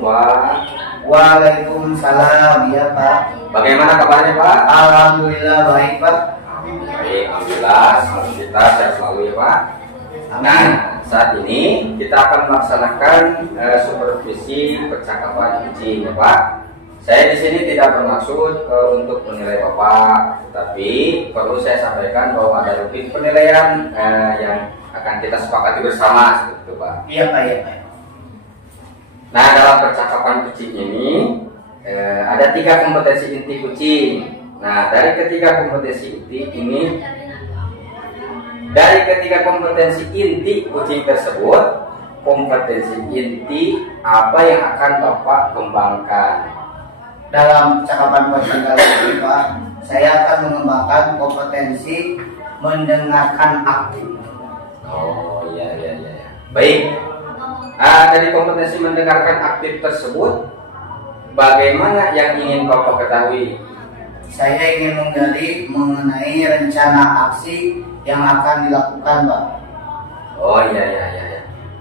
Assalamualaikum Pak. Waalaikumsalam ya Pak. Bagaimana kabarnya Pak? Alhamdulillah baik Pak. Baik, alhamdulillah. Selalu kita sehat selalu ya Pak. Nah, saat ini kita akan melaksanakan supervisi percakapan kucing ya Pak. Saya di sini tidak bermaksud untuk menilai Bapak, tapi perlu saya sampaikan bahwa ada lebih penilaian yang akan kita sepakati bersama, seperti itu Pak. Iya Pak, iya Pak. Nah, dalam percakapan kucing ini ada 3 kompetensi inti kucing. Nah, dari ketiga kompetensi inti kucing tersebut, kompetensi inti apa yang akan Bapak kembangkan? Dalam percakapan kucing kali ini Pak, saya akan mengembangkan kompetensi mendengarkan aktif. Oh iya. Baik. Dari kompetensi mendengarkan aktif tersebut, bagaimana yang ingin Bapak ketahui? Saya ingin menggali mengenai rencana aksi yang akan dilakukan Pak. Oh iya.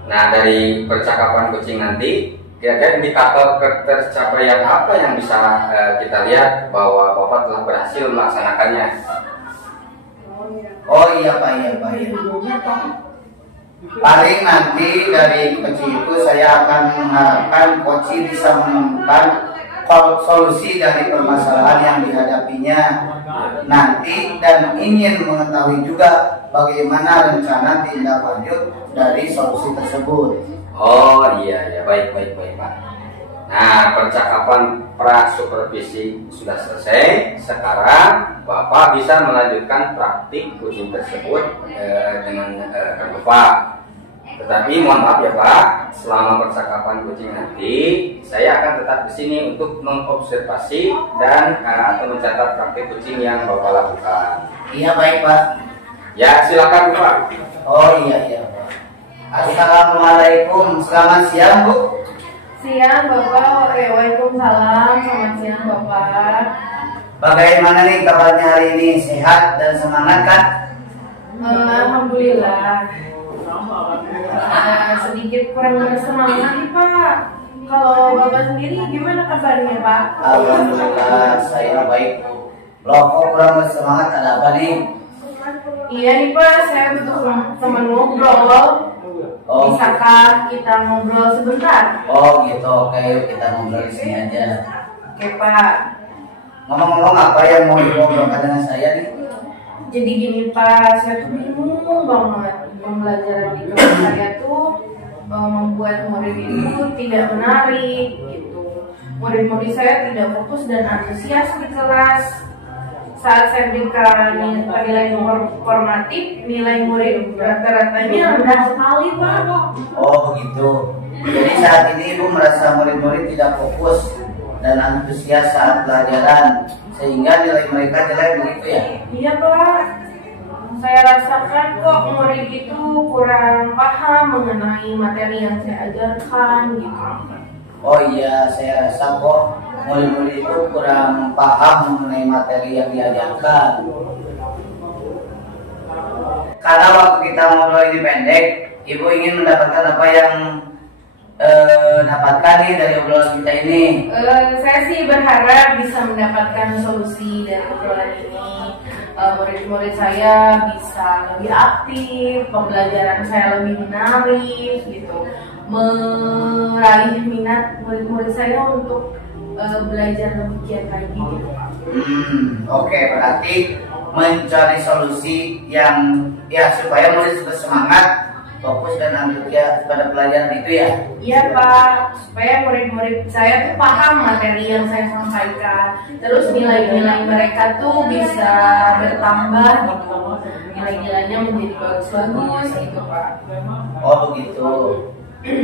Nah, dari percakapan kucing nanti, kira-kira indikator tercapaian apa yang bisa kita lihat bahwa Bapak telah berhasil melaksanakannya? Oh iya Pak, iya. Paling nanti dari kucing itu saya akan mengharapkan kucing bisa menemukan solusi dari permasalahan yang dihadapinya nanti, dan ingin mengetahui juga bagaimana rencana tindak lanjut dari solusi tersebut. Oh iya, baik Pak. Nah, percakapan pra-supervisi sudah selesai. Sekarang Bapak bisa melanjutkan praktik kucing tersebut dengan Bapak. Tetapi mohon maaf ya Pak, selama percakapan kucing nanti saya akan tetap di sini untuk mengobservasi dan atau mencatat praktik kucing yang Bapak lakukan. Iya baik Pak. Ya silakan Pak. Oh iya Pak. Assalamualaikum, selamat siang Bu. Siang Bapak. Waalaikumsalam, selamat siang Bapak. Bagaimana nih kabarnya hari ini? Sehat dan semangat kan? Alhamdulillah. Sedikit kurang bersemangat nih Pak. Kalau Bapak sendiri gimana kabarnya Pak? Alhamdulillah saya baik. Loh kok kurang bersemangat, ada apa nih? Iya nih Pak, saya butuh teman ngobrol. Oh, Bisakah kita ngobrol sebentar? oh gitu, oke yuk kita ngobrol di sini aja. Oke Pak. Ngomong-ngomong apa yang mau diobrolkan dengan saya nih? Jadi gini Pak, saya tuh bingung banget. Pembelajaran di kelas saya tuh membuat murid itu tidak menarik gitu. Murid-murid saya tidak fokus dan antusias di kelas. Saat saya berikan nilai formatif, nilai murid rata-ratanya rendah sekali Pak. Oh begitu. Jadi saat ini Ibu merasa murid-murid tidak fokus dan antusias saat pelajaran, sehingga nilai mereka jelek begitu ya? Iya Pak. Saya rasakan kok murid itu kurang paham mengenai materi yang saya ajarkan gitu. Oh iya, saya rasa kok murid-murid itu kurang paham mengenai materi yang diajarkan. Karena waktu kita ngobrol ini pendek, Ibu ingin mendapatkan apa yang dapatkan nih dari obrolan kita ini. Saya sih berharap bisa mendapatkan solusi dari obrolan ini. Murid-murid saya bisa lebih aktif, pembelajaran saya lebih menarik gitu, meraih minat murid-murid saya untuk belajar lebih giat lagi gitu. Oke, berarti mencari solusi yang supaya murid bersemangat, fokus dan antusias pada pelajaran itu ya? Iya Pak, supaya murid-murid saya tuh paham materi yang saya sampaikan, terus nilai-nilai mereka tuh bisa bertambah gitu, nilai-nilainya menjadi bagus-bagus gitu Pak. Oh begitu.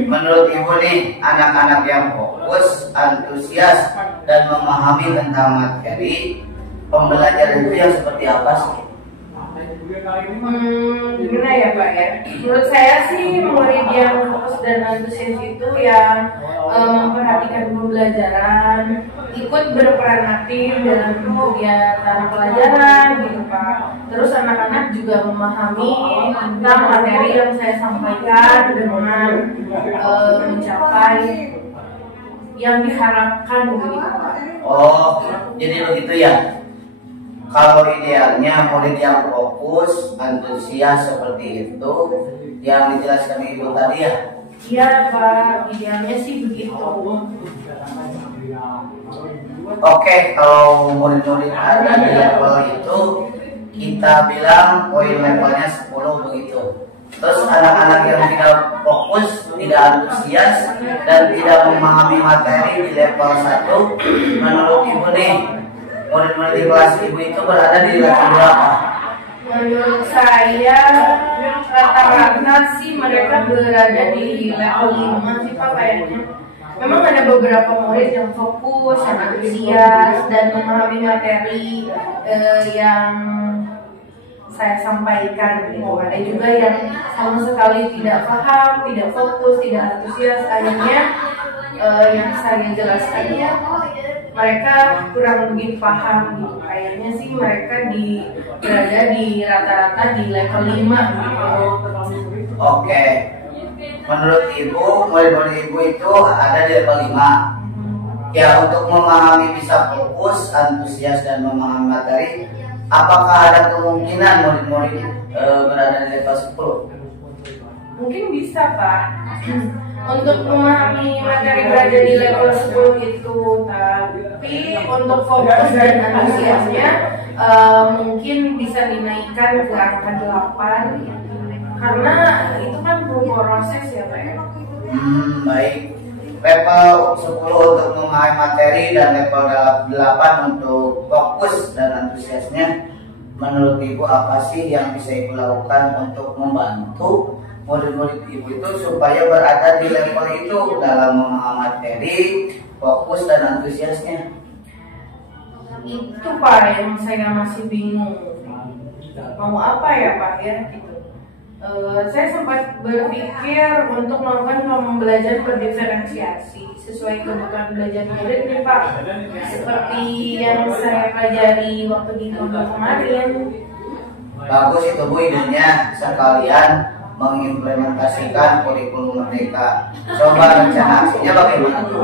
Menurut Ibu nih, anak-anak yang fokus, antusias dan memahami tentang materi pembelajaran itu yang seperti apa sih? Gimana ya Pak ya? Menurut saya sih murid yang fokus dan antusias itu yang memperhatikan pembelajaran, ikut berperan aktif dalam kegiatan pelajaran gitu Pak. Terus anak-anak juga memahami tentang materi yang saya sampaikan dengan mencapai yang diharapkan begitu Pak. Oh, jadi begitu ya. Kalau idealnya murid yang fokus, antusias seperti itu yang dijelaskan Ibu tadi ya. Iya Pak, idealnya sih begitu. Oke, kalau murid-murid ada di level itu kita bilang poin levelnya 10 begitu. Terus anak-anak yang tidak fokus, tidak antusias dan tidak memahami materi di level 1, menurut Ibu nih, murid-murid di kelas Ibu itu berada di level berapa? Menurut saya rata-rata sih mereka berada di level 5 sih Pak kayaknya. Memang ada beberapa murid yang fokus, yang antusias dan memahami materi yang saya sampaikan gitu. Ada juga yang sama sekali tidak paham, tidak fokus, tidak antusias. Akhirnya yang saya jelaskannya mereka kurang begitu paham gitu. Kayaknya sih mereka berada di rata-rata di level 5 gitu. Oke. Menurut Ibu, murid-murid Ibu itu ada di level 5. Ya, untuk memahami bisa fokus, antusias dan memahami materi, apakah ada kemungkinan murid-murid berada di level 10? Mungkin bisa Pak. Untuk memahami materi berada di level 10 itu, tapi untuk fokus dan antusiasnya mungkin bisa dinaikkan ke angka 8 karena itu kan perlu proses ya Pak ya. Baik. Level 10 untuk memahami materi dan level 8 untuk fokus dan antusiasnya. Menurut Ibu apa sih yang bisa Ibu lakukan untuk membantu murid-murid Ibu itu supaya berada di level itu dalam memahami materi, fokus dan antusiasnya? Itu Pak yang saya masih bingung. Mau apa ya Pak ya gitu. Saya sempat berpikir untuk melakukan pembelajaran berdiferensiasi sesuai kebutuhan belajar murid nih Pak. Seperti yang saya pelajari waktu di tahun kemarin. Bagus itu Bu idenya, sekalian mengimplementasikan kurikulum Merdeka. Coba rencana aksinya bagaimana Bu?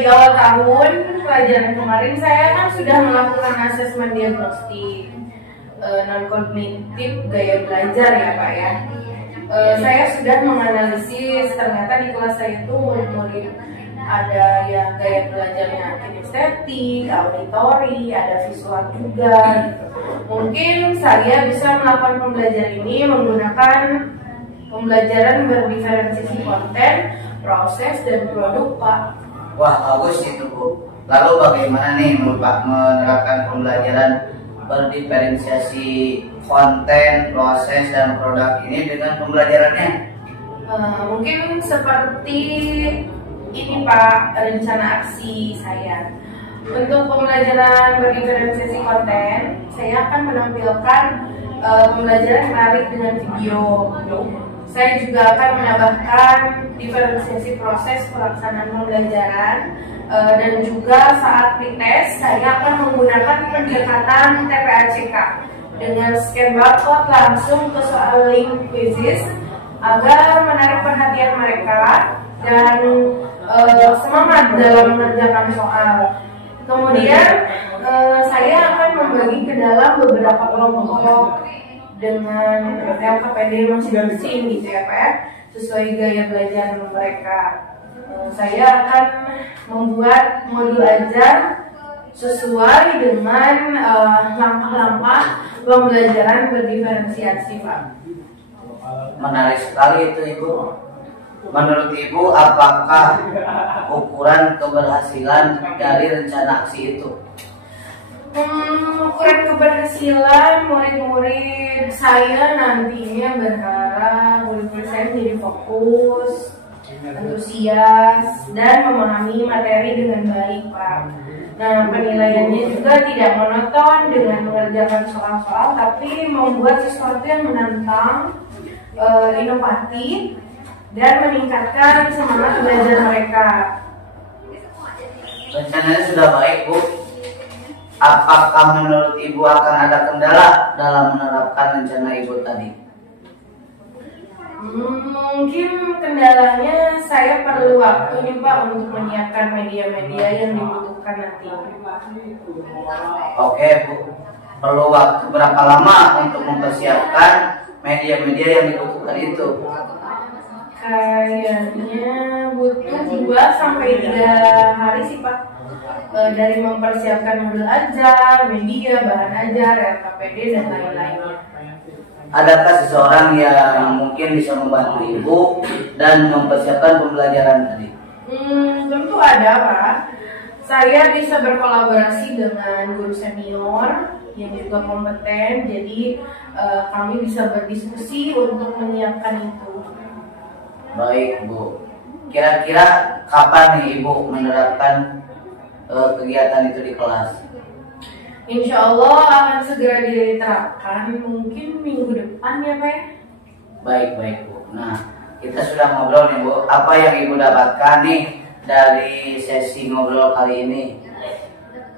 Di awal tahun pelajaran kemarin saya kan sudah melakukan asesmen diagnostik non-kognitif gaya belajar ya Pak ya. Saya sudah menganalisis ternyata di kelas saya itu murid-murid ada yang gaya belajarnya kinestetik, auditori, ada visual juga gitu. Mungkin saya bisa melakukan pembelajaran ini menggunakan pembelajaran berdiferensiasi konten, proses, dan produk Pak. Wah bagus itu Bu. Lalu bagaimana nih menerapkan pembelajaran berdiferensiasi konten, proses, dan produk ini dengan pembelajarannya? Mungkin seperti ini Pak rencana aksi saya. Untuk pembelajaran berdiferensiasi konten, saya akan menampilkan pembelajaran menarik dengan video. Saya juga akan menambahkan diferensiasi proses pelaksanaan pembelajaran dan juga saat pretest saya akan menggunakan pendekatan TPACK dengan scan barcode langsung ke soal link quizzes agar menarik perhatian mereka dan semangat dalam mengerjakan soal. Kemudian saya akan membagi ke dalam beberapa kelompok dengan LKPD masing-masing gitu ya Pak ya, sesuai gaya belajar mereka. Saya akan membuat modul ajar sesuai dengan langkah-langkah pembelajaran berdiferensiasi Pak. Menarik sekali itu Ibu. Menurut Ibu apakah ukuran keberhasilan dari rencana aksi itu? Ukuran keberhasilan murid-murid saya nantinya berharap murid-murid saya menjadi fokus, antusias, dan memahami materi dengan baik Pak. Nah penilaiannya juga tidak monoton dengan mengerjakan soal-soal, tapi membuat sesuatu yang menantang, inovatif, dan meningkatkan semangat belajar mereka. Rencananya sudah baik Bu. Apakah menurut Ibu akan ada kendala dalam menerapkan rencana Ibu tadi? Mungkin kendalanya saya perlu waktu nih Pak untuk menyiapkan media-media yang dibutuhkan nanti. Oke Bu, perlu waktu berapa lama untuk mempersiapkan media-media yang dibutuhkan itu? Kayaknya butuh 2 sampai 3 hari sih Pak. Dari mempersiapkan model ajar, media, bahan ajar, RKPD dan lain-lainnya. Adakah seseorang yang mungkin bisa membantu Ibu dan mempersiapkan pembelajaran tadi? Tentu ada Pak. Saya bisa berkolaborasi dengan guru senior yang juga kompeten, jadi kami bisa berdiskusi untuk menyiapkan itu. Baik Bu, kira-kira kapan nih Ibu menerapkan kegiatan itu di kelas? Insya Allah akan segera diterapkan, mungkin minggu depan ya Pak. Baik Bu. Nah, kita sudah ngobrol nih Bu. Apa yang Ibu dapatkan nih dari sesi ngobrol kali ini?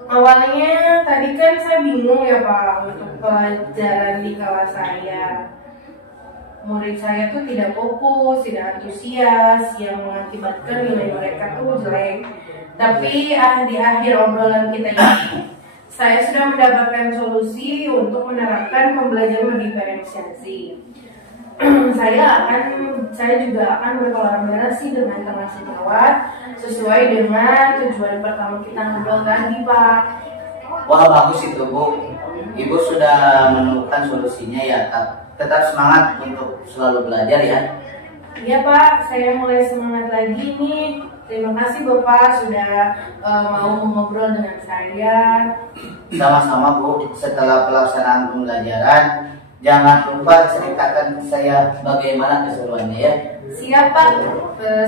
Awalnya tadi kan saya bingung ya Pak untuk pelajaran di kelas saya. Murid saya tuh tidak fokus, tidak antusias, yang mengakibatkan nilai mereka tuh jelek. Tapi di akhir obrolan kita ini, saya sudah mendapatkan solusi untuk menerapkan pembelajaran diferensiasi. Saya juga akan berkolaborasi dengan teman sejawat sesuai dengan tujuan pertama kita ngobrol tadi Pak. Wah, bagus itu Bu. Ibu sudah menemukan solusinya ya. Tetap semangat untuk selalu belajar ya. Iya Pak, saya mulai semangat lagi nih. Terima kasih Bapak sudah mau ngobrol dengan saya. Sama-sama Bu. Setelah pelaksanaan pembelajaran, jangan lupa ceritakan ke saya bagaimana keseruannya ya. Siap Pak.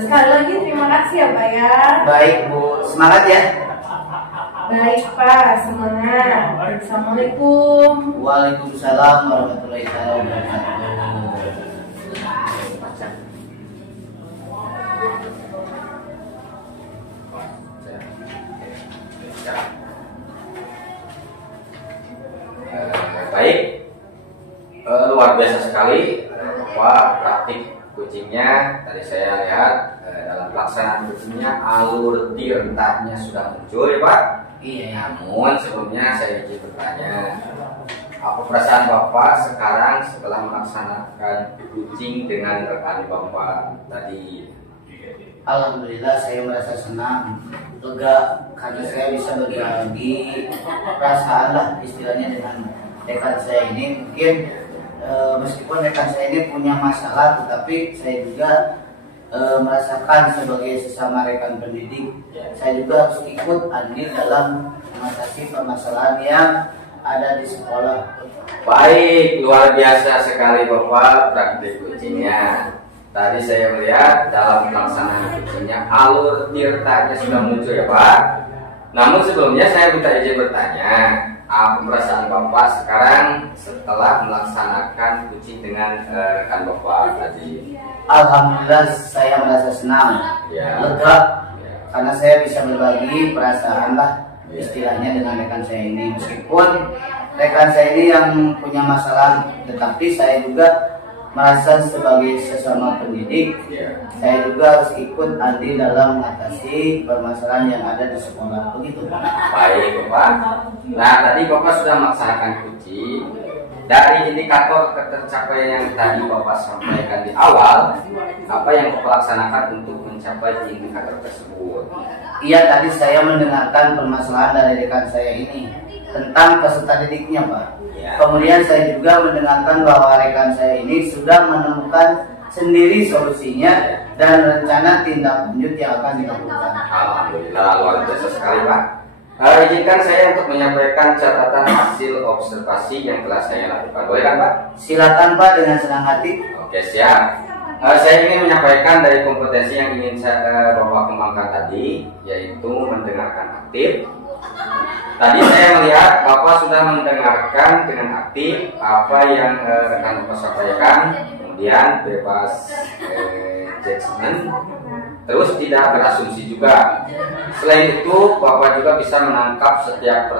Sekali lagi terima kasih ya Pak ya. Baik Bu, semangat ya. Baik Pak, semangat. Assalamualaikum. Waalaikumsalam warahmatullahi wabarakatuh. Baik, luar biasa sekali Pak praktik kucingnya. Tadi saya lihat dalam pelaksanaan kucingnya alur tirtahnya sudah muncul ya Pak. Iya. Namun sebelumnya saya ingin bertanya, apa perasaan Bapak sekarang setelah melaksanakan kucing dengan rekan Bapak tadi? Alhamdulillah saya merasa senang, lega karena saya bisa berbagi perasaan lah istilahnya dengan rekan saya ini. Mungkin meskipun rekan saya ini punya masalah, tetapi saya juga merasakan sebagai sesama rekan pendidik, saya juga harus ikut andil dalam mengatasi permasalahan yang ada di sekolah. Baik, luar biasa sekali Bapak praktik kucingnya. Tadi saya melihat dalam pelaksanaan kucingnya alur tirtanya sudah muncul ya Pak. Namun sebelumnya saya minta izin bertanya, apa perasaan Bapak sekarang setelah melaksanakan kucing dengan rekan Bapak tadi? Alhamdulillah saya merasa senang, lega, karena saya bisa berbagi perasaan lah istilahnya dengan rekan saya ini. Meskipun rekan saya ini yang punya masalah, tetapi saya juga merasa sebagai sesama pendidik, saya juga harus ikut andil dalam mengatasi permasalahan yang ada di sekolah. Begitu Pak. Baik Bapak. Nah tadi Bapak sudah melaksanakan kucing. Dari indikator ketercapaian yang tadi Bapak sampaikan di awal, apa yang Bapak laksanakan untuk mencapai indikator tersebut? Iya, tadi saya mendengarkan permasalahan dari rekan saya ini tentang peserta didiknya Pak. Kemudian saya juga mendengarkan bahwa rekan saya ini sudah menemukan sendiri solusinya dan rencana tindak lanjut yang akan dilakukan. Alhamdulillah, luar biasa sekali Pak. Izinkan saya untuk menyampaikan catatan hasil observasi yang telah saya lakukan. Boleh kan Pak? Silakan Pak, dengan senang hati. Oke, siap. Saya ingin menyampaikan dari kompetensi yang ingin Bapak kembangkan tadi, yaitu mendengarkan aktif. Tadi saya melihat Bapak sudah mendengarkan dengan aktif apa yang rekan Bapak sampaikan, kemudian bebas judgment, terus tidak berasumsi juga. Selain itu, Bapak juga bisa menangkap setiap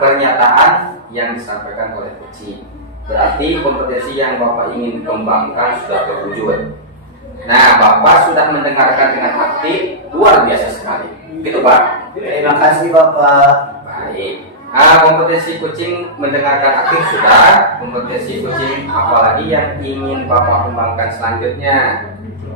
pernyataan yang disampaikan oleh kucing. berarti kompetensi yang Bapak ingin kembangkan sudah terwujud. Nah, Bapak sudah mendengarkan dengan aktif, luar biasa sekali. Gitu, Pak? Terima kasih Bapak. Baik. Nah, kompetensi kucing mendengarkan aktif sudah. Kompetensi kucing apalagi yang ingin Bapak kembangkan selanjutnya?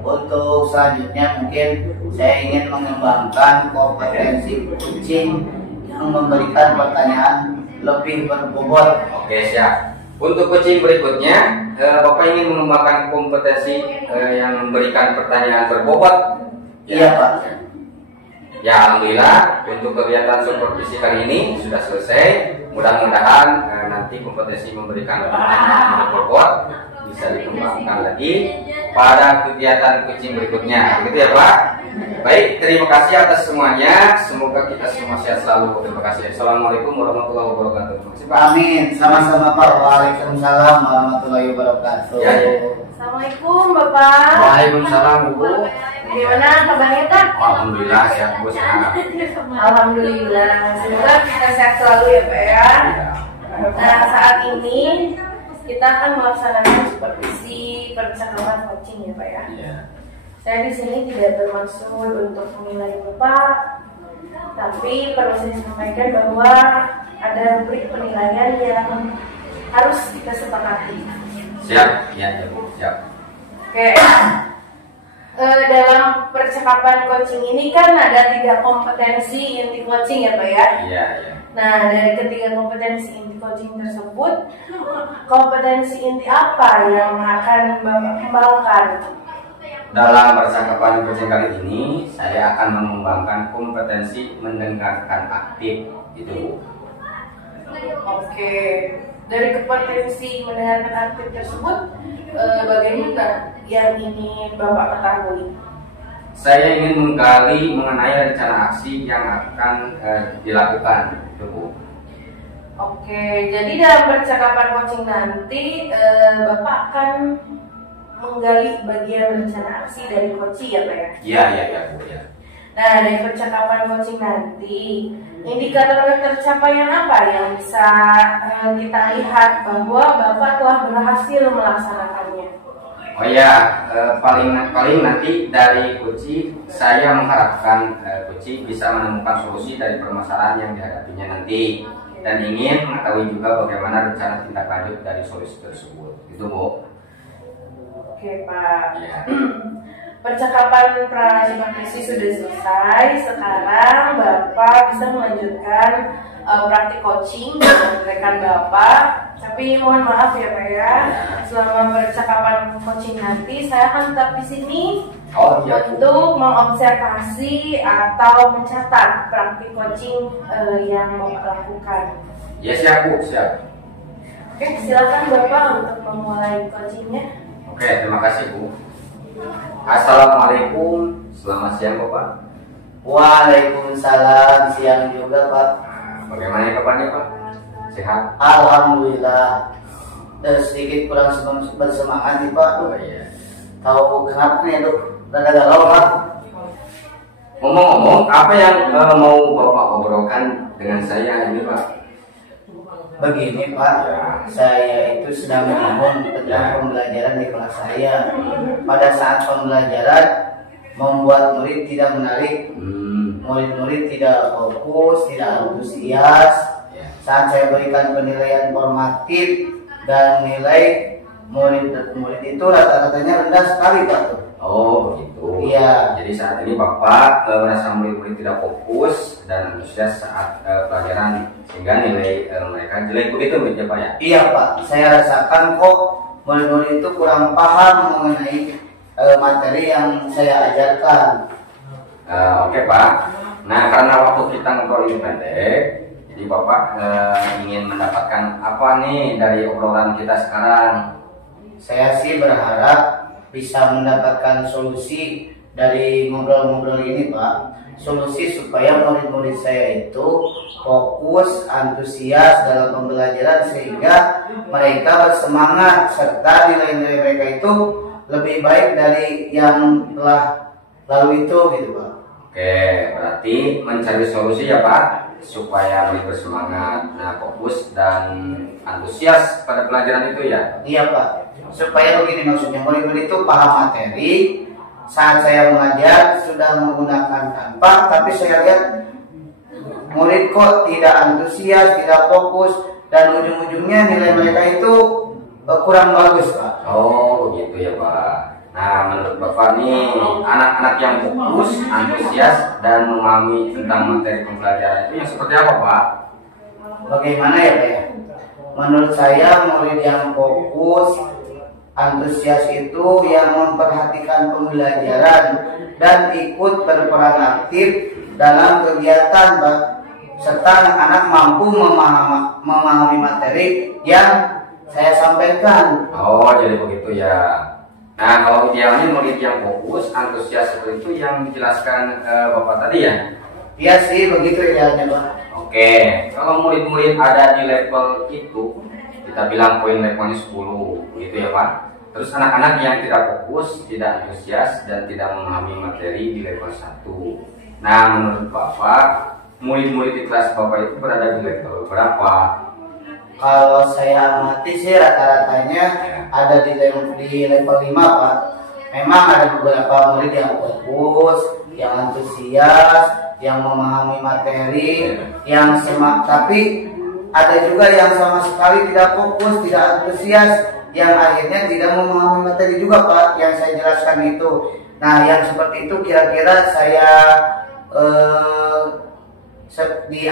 Untuk selanjutnya mungkin saya ingin mengembangkan kompetensi kucing yang memberikan pertanyaan lebih berbobot. Oke, siap. Untuk kucing berikutnya, Bapak ingin mengembangkan kompetensi yang memberikan pertanyaan berbobot? Iya, Pak. Ya, alhamdulillah untuk kegiatan supervisi kali ini sudah selesai. Mudah-mudahan nanti kompetensi memberikan pertanyaan yang berbobot bisa dikembangkan lagi pada kegiatan kucing berikutnya. Begitu ya, Pak? Baik, terima kasih atas semuanya. Semoga kita semua sehat selalu. Terima kasih. Assalamualaikum warahmatullahi wabarakatuh. Terima kasih, Pak. Amin. Sama-sama Pak. Waalaikumsalam warahmatullahi wabarakatuh. Ya, ya. Assalamualaikum Bapak. Waalaikumsalam, Bu. Gimana kabarnya Kak? Alhamdulillah sehat, Bu. Sehat. Alhamdulillah. Semoga kita sehat selalu ya Pak ya. Nah, saat ini kita akan melaksanakan supervisi percakapan coaching ya Pak ya. Iya. Saya di sini tidak bermaksud untuk menilai Bapak, tapi perlu saya sampaikan bahwa ada rubrik penilaian yang harus kita sepakati. Siap, ya, Bu. Siap. Oke. Dalam percakapan coaching ini kan ada 3 kompetensi inti coaching ya Pak ya. Iya, iya. Nah, dari ketiga kompetensi inti coaching tersebut, kompetensi inti apa yang akan Bapak kembangkan? Dalam percakapan kucing kali ini, saya akan mengembangkan kompetensi mendengarkan aktif, itu, Bu. Oke, dari kompetensi mendengarkan aktif tersebut, bagaimana yang ingin Bapak ketahui? Saya ingin menggali mengenai rencana aksi yang akan dilakukan, itu, Bu. Oke, jadi dalam percakapan coaching nanti, Bapak akan menggali bagian rencana aksi dari coaching ya Pak ya? Iya, iya, iya, Bu. Ya. Nah, dari percakapan coaching nanti, indikator tercapaian apa yang bisa kita lihat bahwa Bapak telah berhasil melaksanakannya? Oh ya, paling nanti dari Kuci, saya mengharapkan Kuci bisa menemukan solusi dari permasalahan yang dihadapinya nanti, dan ingin mengetahui juga bagaimana rencana tindak lanjut dari solusi tersebut. Itu, Bu. Oke Pak. Ya. Percakapan pra-supervisi sudah selesai. Sekarang Bapak bisa melanjutkan praktik coaching dengan rekan Bapak. Tapi mohon maaf ya Pak ya, selama percakapan coaching nanti saya akan tetap di sini untuk mengobservasi atau mencatat praktik coaching yang Bapak lakukan. Ya, siap, Bu, siap. Oke, silakan Bapak untuk memulai coachingnya. Oke, terima kasih, Bu. Assalamualaikum, selamat siang, Bapak. Waalaikumsalam, siang juga Pak. Bagaimana kabarnya, Pak? Sehat? Alhamdulillah. Sedikit kurang bersemangat nih Pak. Oh iya. Tahu kenapa nih itu? Rada galau Pak. Ngomong-ngomong, apa yang mau Bapak obrolkan dengan saya ini, Pak? Begini Pak, saya itu sedang bingung tentang pembelajaran di kelas saya. Pada saat pembelajaran membuat murid tidak menarik, murid-murid tidak fokus, tidak antusias. Saat saya berikan penilaian formatif dan nilai murid-murid itu rata-ratanya rendah sekali Pak. Oh begitu. Iya. Jadi saat ini Bapak merasa murid-murid tidak fokus dan antusias saat pelajaran, sehingga nilai mereka jelek begitu ya Pak ya? Iya Pak, saya rasakan kok murid-murid itu kurang paham mengenai materi yang saya ajarkan. Oke Pak. Nah karena waktu kita ngobrol ini pendek, jadi Bapak ingin mendapatkan apa nih dari obrolan kita sekarang? Saya sih berharap bisa mendapatkan solusi dari ngobrol-ngobrol ini Pak. Solusi supaya murid-murid saya itu fokus, antusias dalam pembelajaran sehingga mereka bersemangat serta nilai-nilai mereka itu lebih baik dari yang telah lalu itu gitu Pak. Oke, berarti mencari solusi ya Pak. supaya murid bersemangat, nah fokus dan antusias pada pelajaran itu ya. Iya Pak, supaya begini maksudnya, murid-murid itu paham materi. Saat saya mengajar sudah menggunakan tanpa, tapi saya lihat murid kok tidak antusias, tidak fokus, dan ujung-ujungnya nilai mereka itu kurang bagus Pak. Oh begitu ya Pak. Nah menurut Bapak nih, anak-anak yang fokus, antusias, dan memahami tentang materi pembelajaran itu yang seperti apa Pak? Bagaimana ya Pak ya? Menurut saya murid yang fokus, antusias itu yang memperhatikan pembelajaran dan ikut berperan aktif dalam kegiatan Pak, serta anak-anak mampu memahami materi yang saya sampaikan. Oh jadi begitu ya. Nah kalau idealnya murid yang fokus, antusias seperti itu yang dijelaskan Bapak tadi ya? Iya sih begitu idealnya Pak. Oke, kalau murid-murid ada di level itu, kita bilang poin levelnya 10 gitu ya Pak. Terus anak-anak yang tidak fokus, tidak antusias, dan tidak memahami materi di level 1. Nah menurut Bapak, murid-murid di kelas Bapak itu berada di level berapa? Kalau saya amati sih rata-ratanya ada di level 5 Pak. Memang ada beberapa murid yang fokus, yang antusias, yang memahami materi, yang semangat, tapi ada juga yang sama sekali tidak fokus, tidak antusias, yang akhirnya tidak memahami materi juga Pak, yang saya jelaskan itu. Nah yang seperti itu kira-kira saya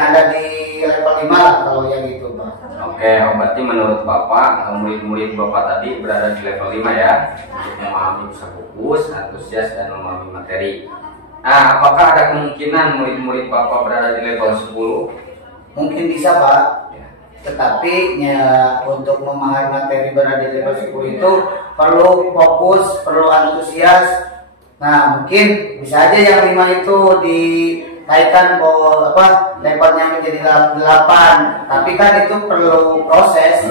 ada di level 5 lah kalau yang gitu Pak. Oke, berarti menurut Bapak, murid-murid Bapak tadi berada di level 5 ya, untuk memahami, bisa fokus, antusias, dan memahami materi. Nah, apakah ada kemungkinan murid-murid Bapak berada di level 10? Mungkin bisa Pak, tetapi ya, untuk memahami materi berada di level 10 itu perlu fokus, perlu antusias. Nah mungkin bisa aja yang 5 itu dikaitkan levelnya menjadi 8, tapi kan itu perlu proses.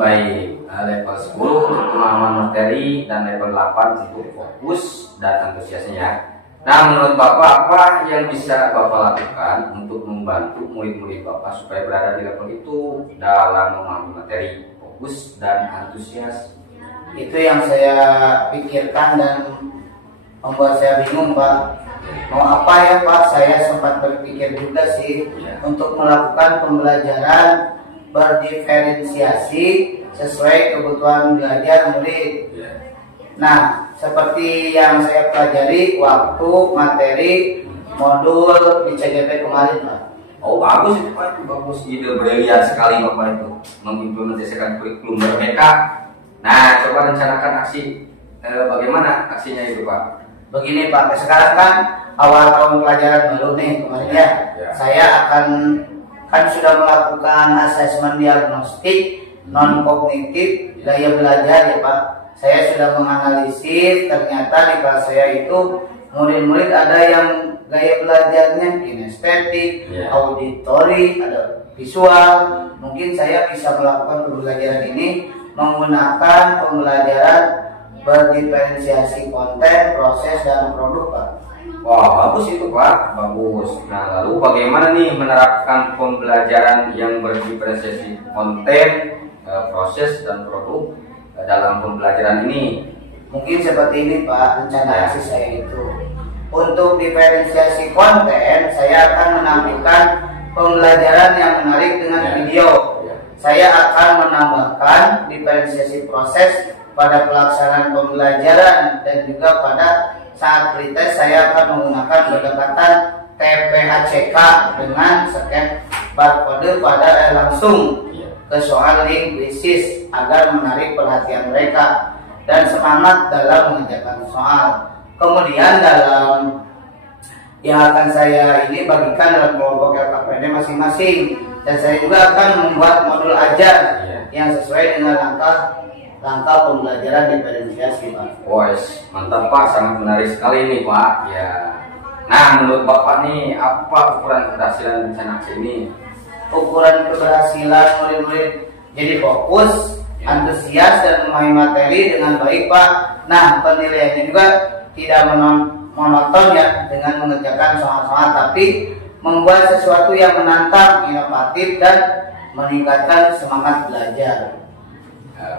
Baik, level 10 untuk pemahaman materi dan level 8 untuk fokus dan antusiasnya. Nah menurut Bapak apa yang bisa Bapak lakukan untuk membantu murid-murid Bapak supaya berada di level itu dalam memahami materi, fokus, dan antusias? Itu yang saya pikirkan dan membuat saya bingung Pak. Mau apa ya Pak? Saya sempat berpikir juga sih untuk melakukan pembelajaran berdiferensiasi sesuai kebutuhan belajar murid. Nah, seperti yang saya pelajari waktu materi modul di CGP kemarin Pak. Oh bagus itu Pak, bagus, ide brilian sekali Bapak itu mengimplementasikan kurikulum Merdeka. Nah coba rencanakan aksi, bagaimana aksinya itu Pak? Begini Pak, sekarang kan awal tahun pelajaran baru nih kemarin ya. Saya kan sudah melakukan asesmen diagnostik non kognitif daya belajar ya Pak. Saya sudah menganalisis, ternyata di kelas saya itu murid-murid ada yang gaya belajarnya kinestetik, auditori, ada visual. Mungkin saya bisa melakukan pembelajaran ini menggunakan pembelajaran berdiferensiasi konten, proses, dan produk Pak. Wah bagus itu Pak, bagus. Nah lalu bagaimana nih menerapkan pembelajaran yang berdiferensiasi konten, proses, dan produk dalam pembelajaran ini? Mungkin seperti ini Pak rencana aksi saya itu. Untuk diferensiasi konten, saya akan menampilkan pembelajaran yang menarik dengan video. Saya akan menambahkan diferensiasi proses pada pelaksanaan pembelajaran, dan juga pada saat pretest saya akan menggunakan pendekatan TPHCK dengan scan barcode pada langsung ke soal lingkuisis agar menarik perhatian mereka dan semangat dalam mengerjakan soal. Kemudian dalam yang akan saya ini bagikan dalam kelompok LKPD masing-masing, dan saya juga akan membuat modul ajar yang sesuai dengan langkah pembelajaran diferensiasi Pak. Wes, mantap Pak, sangat menarik sekali ini Pak. Ya. Nah menurut Bapak nih apa ukuran keberhasilan rencana aksi ini? Ukuran keberhasilan murid-murid jadi fokus, antusias, dan memahami materi dengan baik Pak. Nah penilaiannya juga tidak monoton ya dengan mengerjakan soal-soal, tapi membuat sesuatu yang menantang, inovatif, dan meningkatkan semangat belajar.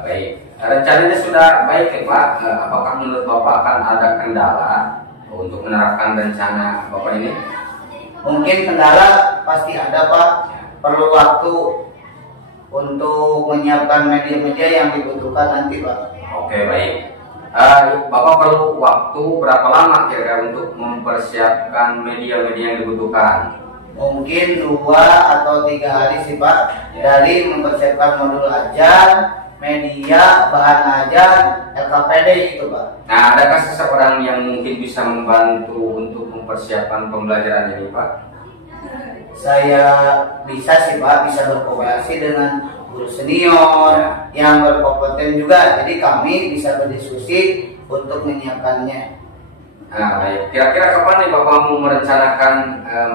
Baik, rencananya sudah baik ya Pak. Apakah menurut Bapak akan ada kendala untuk menerapkan rencana Bapak ini? Mungkin kendala pasti ada Pak, perlu waktu untuk menyiapkan media-media yang dibutuhkan nanti Pak. Oke baik. Bapak perlu waktu berapa lama kira-kira untuk mempersiapkan media-media yang dibutuhkan? Mungkin 2 atau 3 hari sih Pak, dari mempersiapkan modul ajar, media, bahan ajar, LKPD itu Pak. Nah, adakah seseorang yang mungkin bisa membantu untuk mempersiapkan pembelajaran ini Pak? Saya bisa sih Pak, bisa berkooperasi dengan guru senior yang berkompeten juga, jadi kami bisa berdiskusi untuk menyiapkannya. Nah, baik. Kira-kira kapan nih Bapak mau merencanakan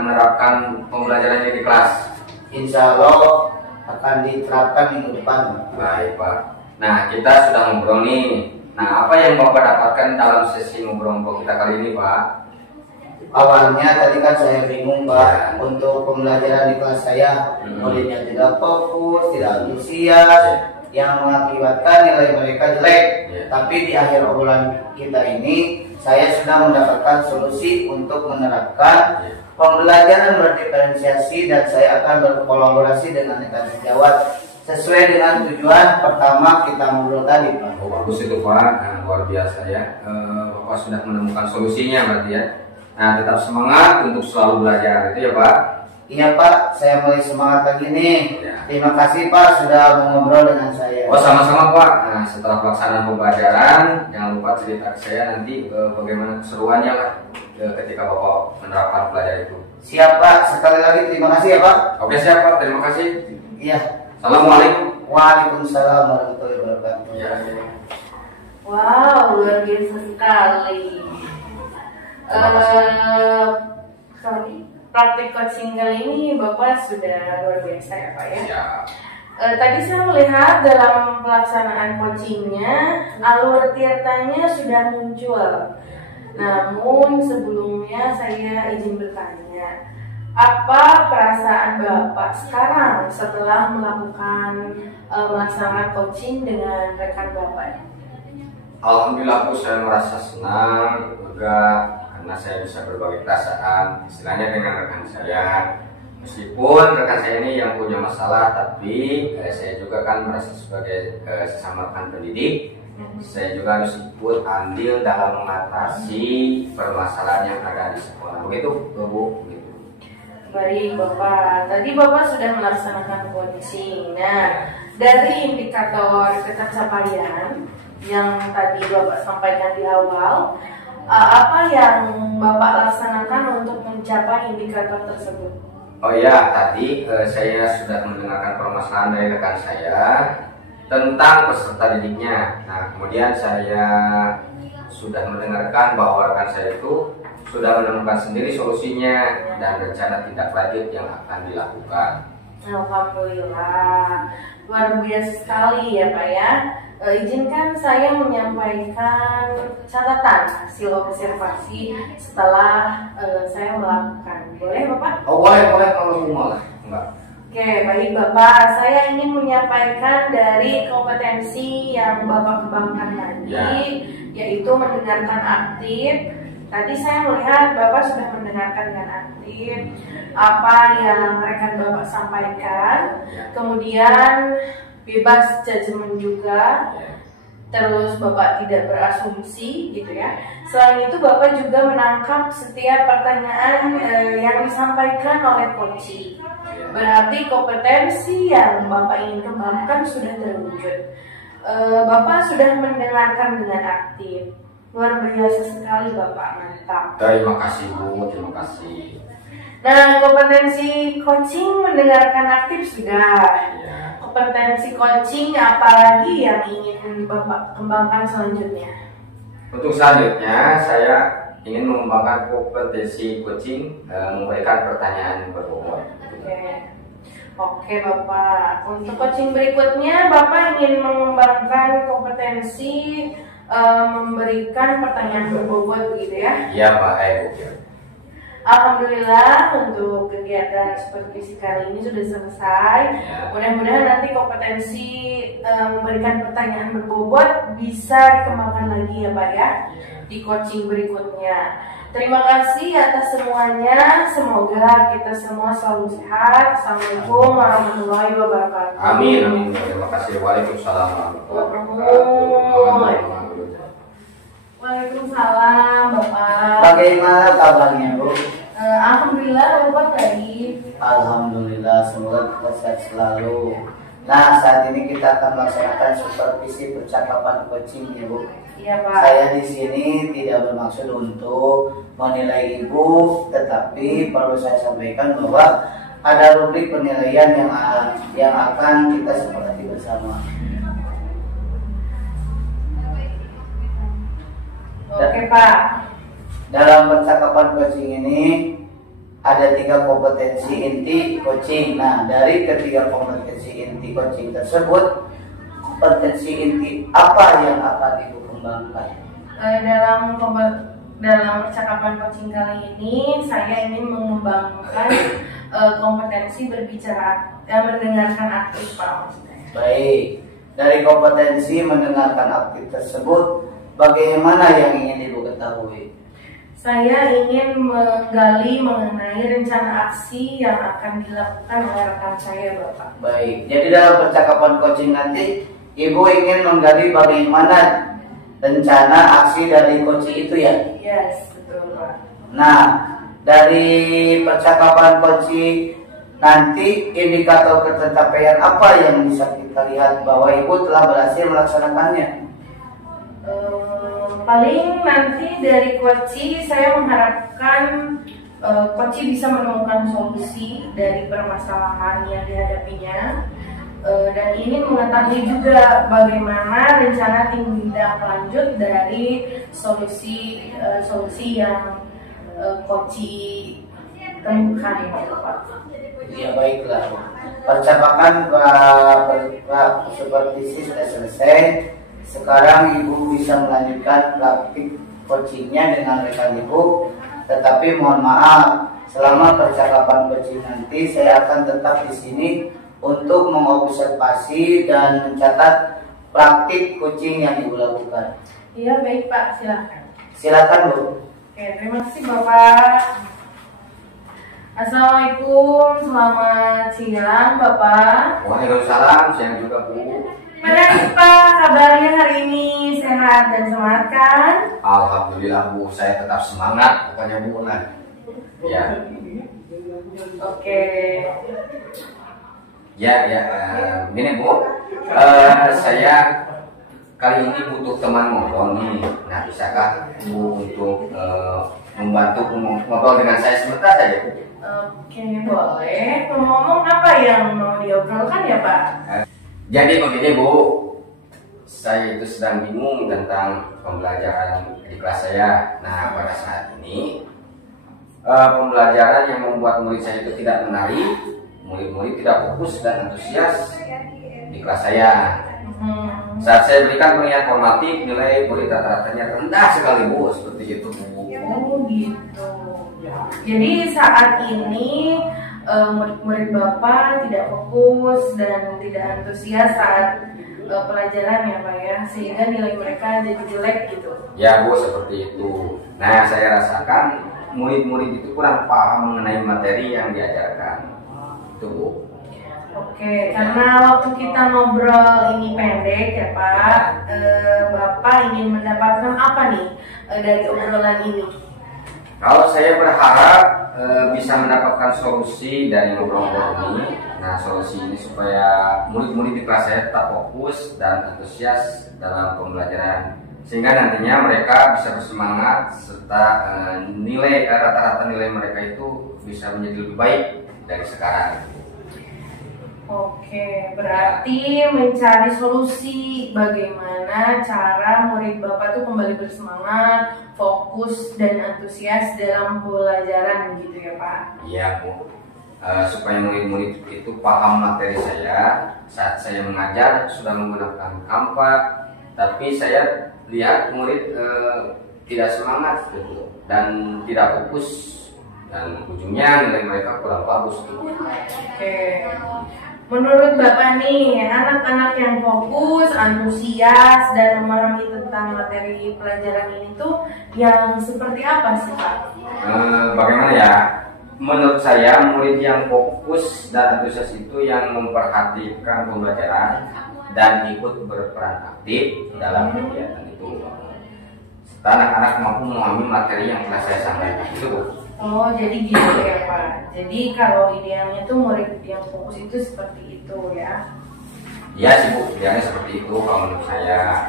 menerapkan pembelajarannya di kelas? Insya Allah akan diterapkan minggu depan. Baik Pak. Nah, kita sudah ngobrol nih. Nah, apa yang Bapak dapatkan dalam sesi ngobrol kita kali ini Pak? Awalnya tadi kan saya bingung Pak, untuk pembelajaran di kelas saya muridnya tidak fokus, tidak antusias, yang mengakibatkan nilai mereka jelek. Tapi di akhir obrolan kita ini saya sudah mendapatkan solusi untuk menerapkan pembelajaran berdiferensiasi, dan saya akan berkolaborasi dengan rekan sejawat sesuai dengan tujuan pertama kita ngobrol tadi Pak. Oh, bagus itu Pak. Nah, luar biasa ya. Bapak sudah menemukan solusinya berarti ya. Nah, tetap semangat untuk selalu belajar itu ya Pak. Iya Pak, saya mulai semangat lagi nih. Terima kasih Pak sudah mengobrol dengan saya. Oh, sama-sama Pak. Nah, setelah pelaksanaan pembelajaran, jangan lupa cerita ke saya nanti bagaimana keseruannya lah ketika Bapak menerapkan pelajaran itu. Siap Pak, sekali lagi terima kasih ya Pak. Oke siap Pak, terima kasih. Iya. Assalamualaikum. Waalaikumsalam warahmatullahi wabarakatuh. Ya. Wow, luar biasa sekali. Praktik coaching kali ini Bapak sudah luar biasa ya Pak ya. Ya. Tadi saya melihat dalam pelaksanaan coachingnya alur tirtanya sudah muncul. Namun sebelumnya saya izin bertanya, apa perasaan Bapak sekarang setelah melaksanakan coaching dengan rekan Bapak? Alhamdulillah saya merasa senang, lega karena saya bisa berbagi perasaan istilahnya dengan rekan saya. Meskipun rekan saya ini yang punya masalah, tapi saya juga kan merasa sebagai sesama rekan pendidik, saya juga harus ikut andil dalam mengatasi permasalahan yang ada di sekolah. Begitu, Bu. Begitu. Baik Bapak, tadi Bapak sudah melaksanakan coaching. Nah, dari indikator pencapaian yang tadi Bapak sampaikan di awal, apa yang Bapak laksanakan untuk mencapai indikator tersebut? Oh ya, tadi saya sudah mendengarkan permasalahan dari rekan saya tentang peserta didiknya. Nah, kemudian saya sudah mendengarkan bahwa rekan saya itu sudah menemukan sendiri solusinya dan rencana tindak lanjut yang akan dilakukan. Alhamdulillah, luar biasa sekali ya Pak ya. Izinkan saya menyampaikan catatan hasil observasi setelah saya melakukan. Boleh Bapak? Oh boleh kalau mau lah. Enggak. Oke, baik Bapak. Saya ingin menyampaikan dari kompetensi yang Bapak kembangkan tadi, yaitu mendengarkan aktif. Tadi saya melihat Bapak sudah mendengarkan dengan aktif apa yang rekan Bapak sampaikan, kemudian bebas judgement juga, terus Bapak tidak berasumsi gitu ya. Selain itu Bapak juga menangkap setiap pertanyaan yang disampaikan oleh coach. Berarti kompetensi yang Bapak ingin kembangkan sudah terwujud. Bapak sudah mendengarkan dengan aktif. Luar biasa sekali Bapak, mantap. Terima kasih Bu, terima kasih. Nah, kompetensi coaching mendengarkan aktif sudah. Kompetensi coaching apalagi yang ingin Bapak kembangkan selanjutnya? Untuk selanjutnya saya ingin mengembangkan kompetensi coaching, memberikan pertanyaan berbobot. Oke Bapak. Untuk coaching berikutnya Bapak ingin mengembangkan kompetensi memberikan pertanyaan berbobot gitu ya? Iya Pak, Alhamdulillah untuk kegiatan supervisi kali ini sudah selesai. Mudah-mudahan nanti kompetensi memberikan pertanyaan berbobot bisa dikembangkan lagi ya Pak ya di coaching berikutnya. Terima kasih atas semuanya. Semoga kita semua selalu sehat. Assalamualaikum warahmatullahi wabarakatuh. Amin, amin. Terima kasih. Waalaikumsalam warahmatullahi wabarakatuh. Waalaikumsalam Bapak. Bagaimana kabarnya Bu? Alhamdulillah Bapak baik. Alhamdulillah, semoga kita sehat selalu. Nah, saat ini kita akan melaksanakan supervisi percakapan coaching ya Bu. Iya Pak. Saya di sini tidak bermaksud untuk menilai Ibu, tetapi perlu saya sampaikan bahwa ada rubrik penilaian yang akan kita sepakati bersama. Oke Pak. Dalam percakapan coaching ini ada 3 kompetensi inti coaching. Nah, dari ketiga kompetensi inti coaching tersebut, kompetensi inti apa yang akan Ibu kembangkan? Dalam percakapan coaching kali ini saya ingin mengembangkan kompetensi berbicara dan mendengarkan aktif Pak maksudnya. Baik, dari kompetensi mendengarkan aktif tersebut, bagaimana yang ingin Ibu ketahui? Saya ingin menggali mengenai rencana aksi yang akan dilakukan oleh rekan saya Bapak. Baik, jadi dalam percakapan coaching nanti Ibu ingin menggali bagaimana rencana aksi dari coaching itu ya? Yes, betul Pak. Nah, dari percakapan coaching nanti indikator pencapaian apa yang bisa kita lihat bahwa Ibu telah berhasil melaksanakannya? Paling nanti dari coaching saya mengharapkan coaching bisa menemukan solusi dari permasalahan yang dihadapinya dan ingin mengetahui juga bagaimana rencana tindak lanjut dari solusi yang coaching temukan ini Pak. Ya baiklah, percakapan supervisi sudah selesai. Sekarang Ibu bisa melanjutkan praktik coachingnya dengan rekan Ibu. Tetapi mohon maaf, selama percakapan coaching nanti saya akan tetap di sini untuk mengobservasi dan mencatat praktik coaching yang Ibu lakukan. Iya baik Pak, silakan. Silakan Bu. Oke, terima kasih Bapak. Assalamualaikum, selamat siang Bapak. Waalaikumsalam, siang juga Bu. Mana nih Pak, kabarnya hari ini sehat dan semangat kan? Alhamdulillah Bu, saya tetap semangat pokoknya Bu. Nah, ya. Oke. Gini Bu, saya kali ini butuh teman ngobrol nih. Nah, bisakah Bu untuk membantu ngobrol dengan saya sebentar saja Bu? Oke, boleh. Ngomong apa yang mau diobrolkan ya Pak? Jadi begini Bu, saya itu sedang bingung tentang pembelajaran di kelas saya. Nah, pada saat ini pembelajaran yang membuat murid saya itu tidak menarik, murid-murid tidak fokus dan antusias di kelas saya. Saat saya berikan penilaian formatif, nilai murid rata-ratanya rendah sekali Bu, seperti itu Bu. Oh gitu. Jadi saat ini murid-murid Bapak tidak fokus dan tidak antusias saat pelajaran ya Pak ya, sehingga nilai mereka jadi jelek gitu. Ya Bu, seperti itu. Nah, saya rasakan murid-murid itu kurang paham mengenai materi yang diajarkan. Itu Bu. Oke, karena waktu kita ngobrol ini pendek ya Pak, Bapak ingin mendapatkan apa nih dari obrolan ini? Kalau saya berharap bisa mendapatkan solusi dari ngobrol-ngobrol ini. Nah, solusi ini supaya murid-murid di kelas saya tetap fokus dan antusias dalam pembelajaran, sehingga nantinya mereka bisa bersemangat serta rata-rata nilai mereka itu bisa menjadi lebih baik dari sekarang. Oke, berarti mencari solusi bagaimana cara murid Bapak tuh kembali bersemangat, fokus dan antusias dalam pelajaran gitu ya Pak? Iya Bu, supaya murid-murid itu paham materi saya. Saat saya mengajar sudah menggunakan Canva, tapi saya lihat murid tidak semangat gitu dan tidak fokus dan ujungnya nilai mereka kurang bagus tuh. Oke. Menurut Bapak nih, anak-anak yang fokus, antusias, dan memahami tentang materi pelajaran ini tuh yang seperti apa sih Pak? Bagaimana ya? Menurut saya murid yang fokus dan antusias itu yang memperhatikan pembelajaran dan ikut berperan aktif dalam kegiatan itu. Anak-anak mampu memahami materi yang telah saya sampaikan itu. Oh, jadi gitu ya Pak. Jadi kalau idealnya tuh murid yang fokus itu seperti itu ya. Iya sih Bu, idealnya seperti itu kalau menurut saya.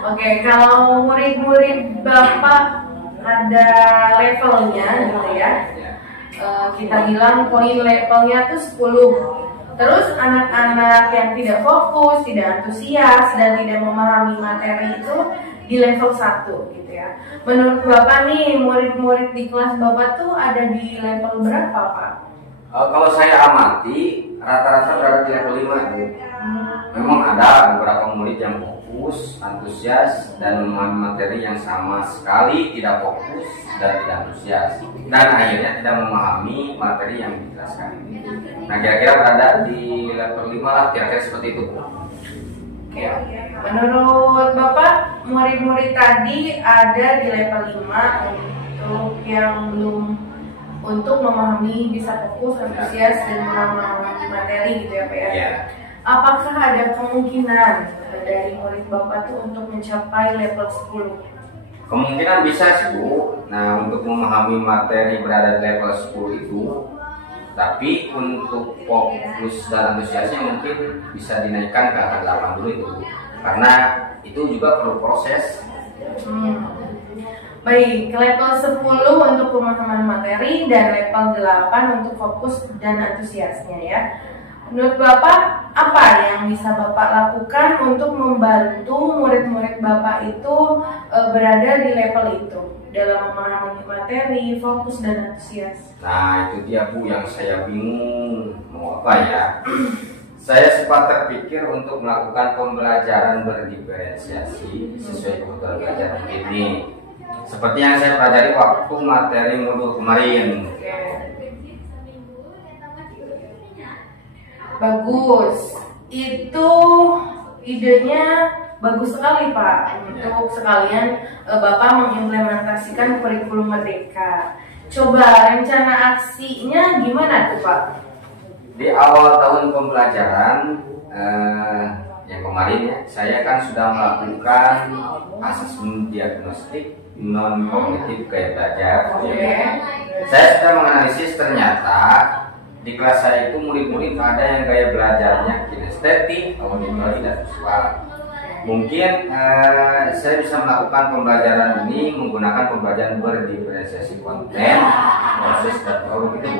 Oke, kalau murid-murid Bapak ada levelnya gitu ya. Kita bilang poin levelnya tuh 10. Terus anak-anak yang tidak fokus, tidak antusias, dan tidak memahami materi itu di level 1 gitu ya. Menurut Bapak nih, murid-murid di kelas Bapak tuh ada di level berapa Pak? Kalau saya amati, rata-rata berada di level 5 Bu. Memang ada beberapa murid yang fokus, antusias, dan memahami materi yang sama sekali tidak fokus dan tidak antusias, dan akhirnya tidak memahami materi yang dijelaskan. Nah, kira-kira berada di level 5 lah, kira-kira seperti itu. Oke. Menurut Bapak, murid-murid tadi ada di level 5 untuk yang belum untuk memahami, bisa fokus, antusias, dan memahami materi gitu ya Pak ya. Yeah. Apakah ada kemungkinan dari murid Bapak tuh untuk mencapai level 10? Kemungkinan bisa sih Bu. Nah, untuk memahami materi berada di level 10 itu, tapi untuk fokus dan antusiasnya mungkin bisa dinaikkan ke angka 8 dulu itu, karena itu juga perlu proses. Baik, level 10 untuk pemahaman materi dan level 8 untuk fokus dan antusiasnya ya. Menurut Bapak, apa yang bisa Bapak lakukan untuk membantu murid-murid Bapak itu berada di level itu dalam memahami materi, fokus, dan antusias? Nah, itu dia Bu yang saya bingung mau apa ya. Saya sempat terpikir untuk melakukan pembelajaran berdiferensiasi sesuai kebutuhan pelajaran ini, seperti yang saya pelajari waktu materi modul kemarin. Bagus, itu idenya bagus sekali Pak. Untuk sekalian Bapak mengimplementasikan kurikulum Merdeka. Coba rencana aksinya gimana tuh Pak? Di awal tahun pembelajaran yang kemarin ya, saya kan sudah melakukan asesmen diagnostik non kognitif gaya belajar. Saya sudah menganalisis, ternyata di kelas saya itu murid-murid ada yang gaya belajarnya kinestetik, auditori, dan visual. Mungkin saya bisa melakukan pembelajaran ini menggunakan pembelajaran berdiferensiasi konten, proses, dan produk itu.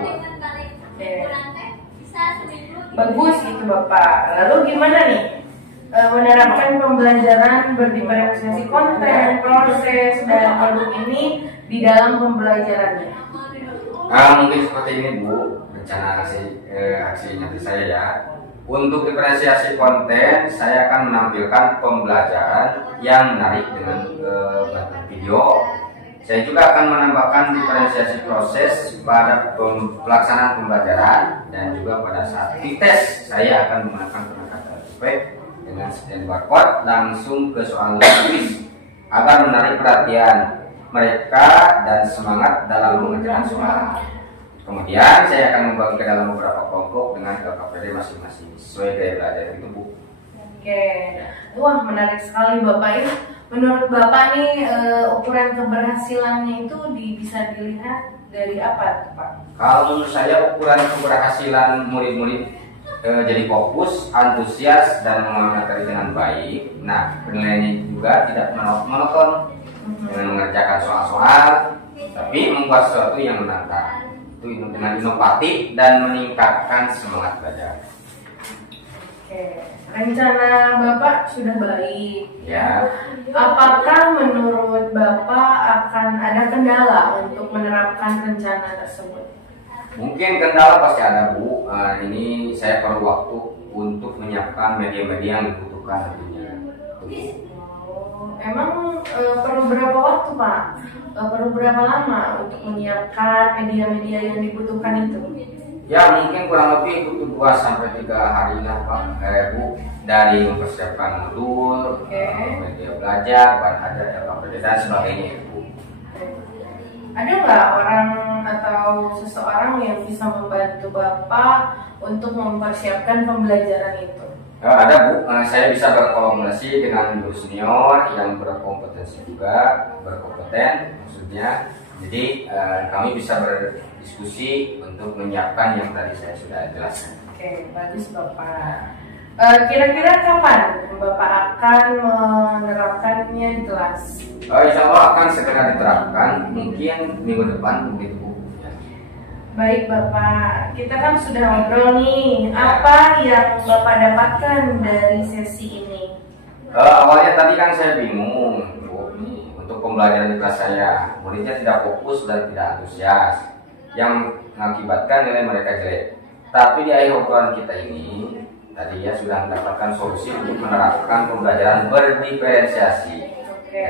Bagus itu Bapak. Lalu gimana nih menerapkan pembelajaran berdiferensiasi konten, proses, dan produk ini di dalam pembelajarannya? Mungkin seperti ini Bu, rencana aksi nyata saya ya. Untuk diferensiasi konten, saya akan menampilkan pembelajaran yang menarik dengan bentuk video. Saya juga akan menambahkan diferensiasi proses pada pelaksanaan pembelajaran, dan juga pada saat dites saya akan menggunakan pendekatan efek dengan scan barcode langsung ke soal logis agar menarik perhatian mereka dan semangat dalam mengerjakan soal. Kemudian saya akan membagi ke dalam beberapa kelompok dengan KPD masing-masing sesuai gaya belajar itu Bu. Oke, wah menarik sekali Bapak ya. Menurut Bapak nih ukuran keberhasilannya itu bisa dilihat dari apa Pak? Kalau menurut saya ukuran keberhasilan murid-murid jadi fokus, antusias, dan memahami materi dengan baik. Nah, penilaiannya juga tidak monoton dengan mengerjakan soal-soal, tapi membuat sesuatu yang menantang. Itu dengan inovatif dan meningkatkan semangat belajar. Oke, rencana Bapak sudah baik. Ya. Apakah menurut Bapak akan ada kendala untuk menerapkan rencana tersebut? Mungkin kendala pasti ada Bu. Ini saya perlu waktu untuk menyiapkan media-media yang dibutuhkan nantinya. Emang perlu berapa waktu Pak? perlu berapa lama untuk menyiapkan media-media yang dibutuhkan itu? Ya mungkin kurang lebih butuh 2 sampai 3 hari lah Pak, Bu, dari mempersiapkan modul, media belajar, bahan ajar, LKPD dan sebagainya Bu. Ada nggak orang atau seseorang yang bisa membantu Bapak untuk mempersiapkan pembelajaran itu? Ada Bu, saya bisa berkolaborasi dengan guru senior yang berkompetensi juga, berkompeten maksudnya. Jadi kami bisa berdiskusi untuk menyiapkan yang tadi saya sudah jelaskan. Oke, bagus Bapak. Kira-kira kapan Bapak akan menerapkannya jelas? Insya Allah akan segera diterapkan, mungkin minggu depan begitu Bu. Baik Bapak, kita kan sudah ngobrol nih. Apa yang Bapak dapatkan dari sesi ini? Awalnya tadi kan saya bingung Bu, untuk pembelajaran di kelas saya, muridnya tidak fokus dan tidak antusias, yang mengakibatkan nilai mereka jelek. Tapi di akhir obrolan kita ini, tadi ya sudah mendapatkan solusi untuk menerapkan pembelajaran berdiferensiasi.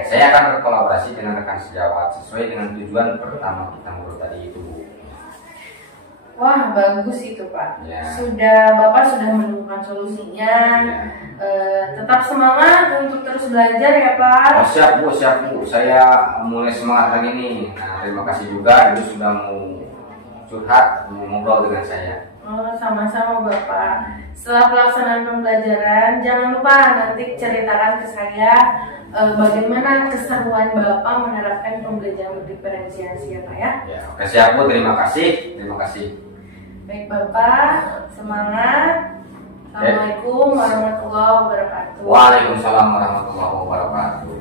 Saya akan berkolaborasi dengan rekan sejawat sesuai dengan tujuan pertama kita ngobrol tadi itu Bu. Wah, bagus itu Pak. Ya. Bapak sudah menemukan solusinya. Tetap semangat untuk terus belajar ya Pak. Oh, siap Bu. Saya mulai semangat lagi nih. Nah, terima kasih juga Ibu sudah mau curhat, mau ngobrol dengan saya. Oh, sama-sama Bapak. Setelah pelaksanaan pembelajaran, jangan lupa nanti ceritakan ke saya bagaimana keseruan Bapak menerapkan pembelajaran berdiferensiasi ya Pak ya. Ya, oke siap Bu, terima kasih. Baik Bapak, semangat. Assalamualaikum warahmatullahi wabarakatuh. Waalaikumsalam warahmatullahi wabarakatuh.